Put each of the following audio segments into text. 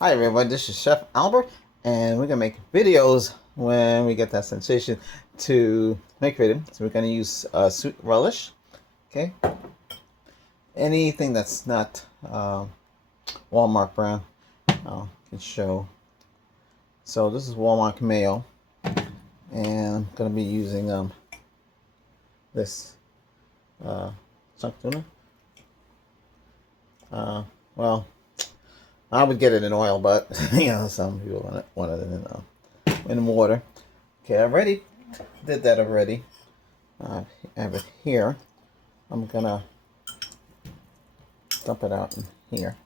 Hi everyone, this is Chef Albert, and we're gonna make videos when we get that sensation to make video. So we're gonna use sweet relish. Okay, anything that's not Walmart brand, can show. So this is Walmart mayo, and I'm gonna be using this chunk tuna. Well, I would get it in oil, but some people want it in water. Okay, I already did that already. I have it here. I'm gonna dump it out in here.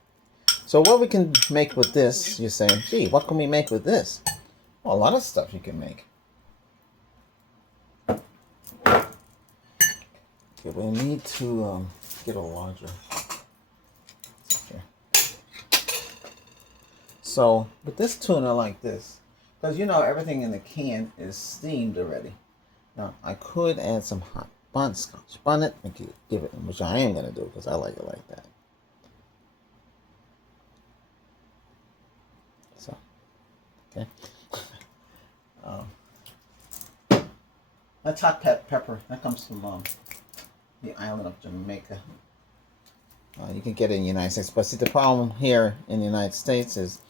So what we can make with this, you're saying, gee, what can we make with this? Well, a lot of stuff you can make. Okay, we need to get a larger. So with this tuna like this, because everything in the can is steamed already. Now I could add some hot bun scotch bonnet and give it, which I am gonna do because I like it like that. So, okay. That's hot pepper. That comes from the island of Jamaica. You can get it in the United States, but see the problem here in the United States is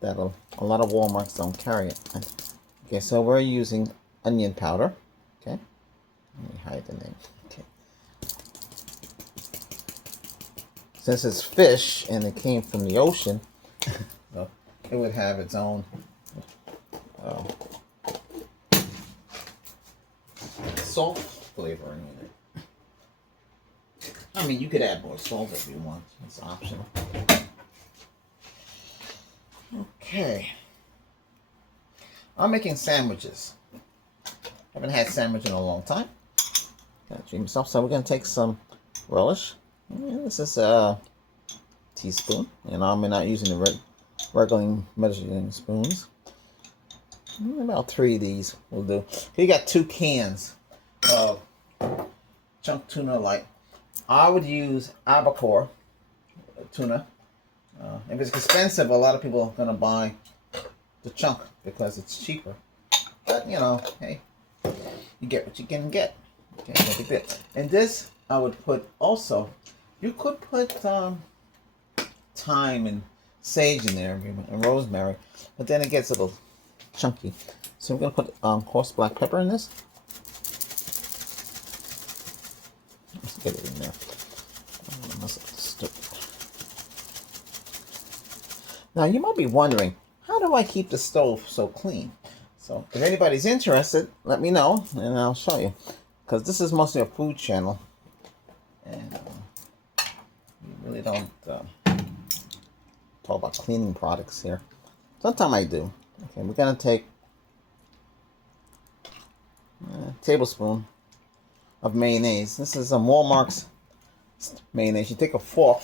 that a lot of Walmarts don't carry it. Okay, so we're using onion powder. Okay, let me hide the name. Okay, since it's fish and it came from the ocean, so it would have its own salt flavoring in it. I mean, you could add more salt if you want. It's optional. Okay. I'm making sandwiches. Haven't had sandwich in a long time. Gotta treat myself. So we're gonna take some relish. This is a teaspoon, and I'm not using the regular measuring spoons. About 3 of these will do. You got 2 cans of chunk tuna. Like I would use albacore tuna. If it's expensive, a lot of people are gonna buy the chunk because it's cheaper. But hey, you get what you can get. Okay, and this I would put also. You could put thyme and sage in there and rosemary, but then it gets a little chunky. So I'm gonna put coarse black pepper in this. Let's get it in there. Now you might be wondering, how do I keep the stove so clean? So if anybody's interested, let me know and I'll show you. Because this is mostly a food channel, and we really don't talk about cleaning products here. Sometimes I do. Okay, we're gonna take a tablespoon of mayonnaise. This is a Walmart's mayonnaise. You take a fork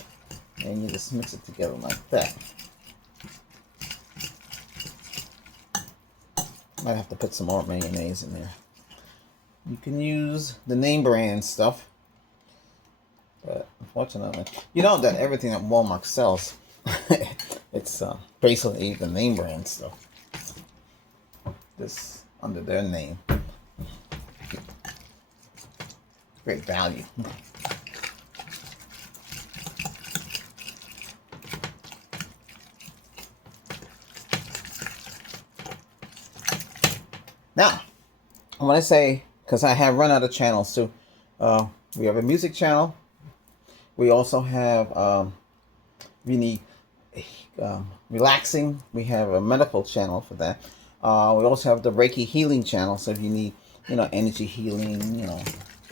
and you just mix it together like that. Might have to put some more mayonnaise in there. You can use the name brand stuff, but unfortunately, you know that everything that Walmart sells, it's basically the name brand stuff. This under their name. Great value. Now, when I say, because I have run out of channels too, we have a music channel. We also have, we need relaxing. We have a medical channel for that. We also have the Reiki healing channel. So if you need, energy healing,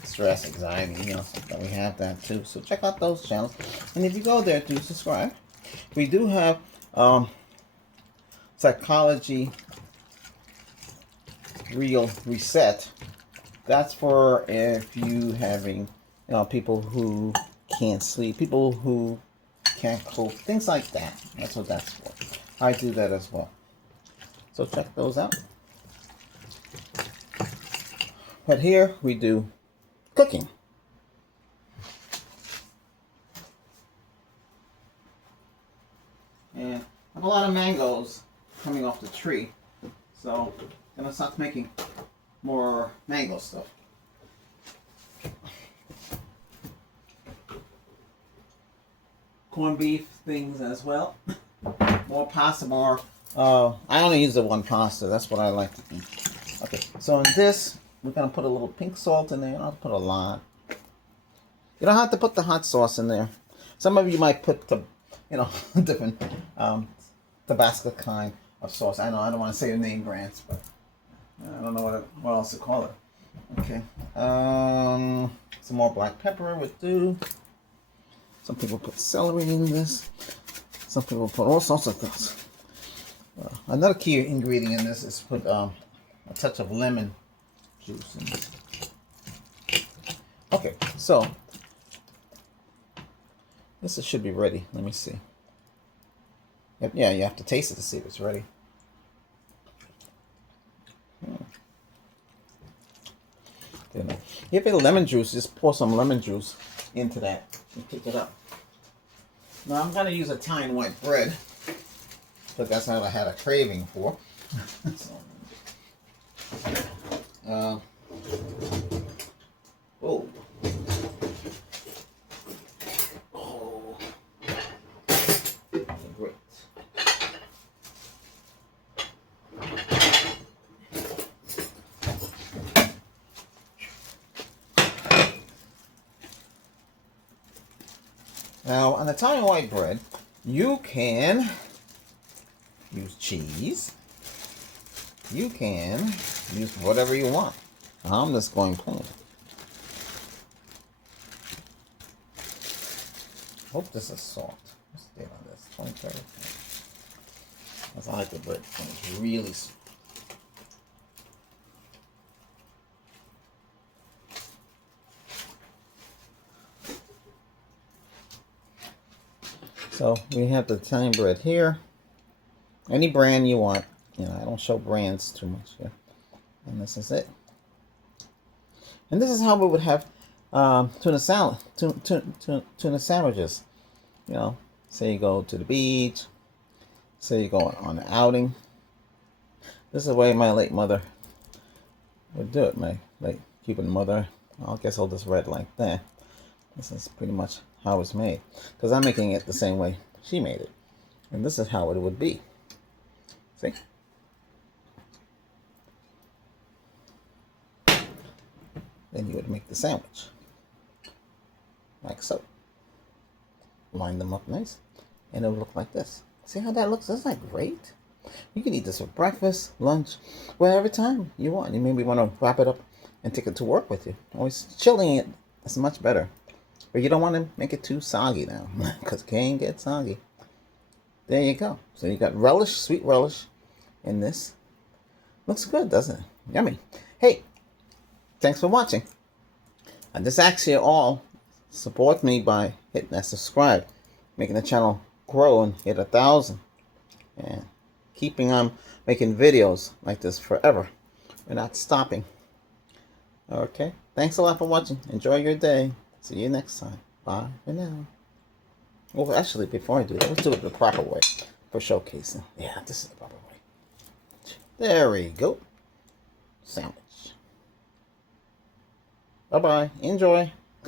stress, anxiety, we have that too. So check out those channels. And if you go there, do subscribe. We do have psychology real reset. That's for if you having people who can't sleep, people who can't cope, things like that. That's what that's for. I do that as well, so check those out. But here we do cooking. And I have a lot of of mangoes coming off the tree, so I'm gonna start making more mango stuff. Corned beef things as well. More pasta, more. I only use the one pasta. That's what I like to eat. Okay, so in this, we're gonna put a little pink salt in there. I'll put a lot. You don't have to put the hot sauce in there. Some of you might put the, different Tabasco kind of sauce. I know I don't want to say the name brands, but I don't know what else to call it. Okay, some more black pepper would do. Some people put celery in this. Some people put all sorts of things. Another key ingredient in this is put a touch of lemon juice in this. Okay, so this should be ready. Let me see. Yeah, you have to taste it to see if it's ready. If it's lemon juice, just pour some lemon juice into that and pick it up. Now I'm gonna use Italian white bread because that's what I had a craving for. Oh. Oh. Great. Now, on Italian white bread, you can use cheese. You can use whatever you want. I'm just going plain. Hope this is salt. What's the date on this? 23rd. Because I like the bread when it's really sweet. So we have the Italian bread here. Any brand you want. I don't show brands too much here. And this is it. And this is how we would have tuna salad, tuna sandwiches. Say you go to the beach. Say you go on an outing. This is the way my late mother would do it. My late Cuban mother. I guess I'll just write it like that. This is pretty much how it's made. Because I'm making it the same way she made it. And this is how it would be. See? Then you would make the sandwich. Like so. Line them up nice. And it would look like this. See how that looks? Isn't that great? You can eat this for breakfast, lunch, whatever time you want. You maybe want to wrap it up and take it to work with you. Always chilling it. That's much better. But you don't want to make it too soggy now. Because it can get soggy. There you go. So you got relish, sweet relish in this. Looks good, doesn't it? Yummy. Hey, thanks for watching. I just ask you all, support me by hitting that subscribe. Making the channel grow and hit 1,000. And keeping on making videos like this forever. We're not stopping. Okay. Thanks a lot for watching. Enjoy your day. See you next time. Bye for now. Well, actually, before I do that, let's do it the proper way for showcasing. Yeah, this is the proper way. There we go. Sandwich. Bye-bye. Enjoy.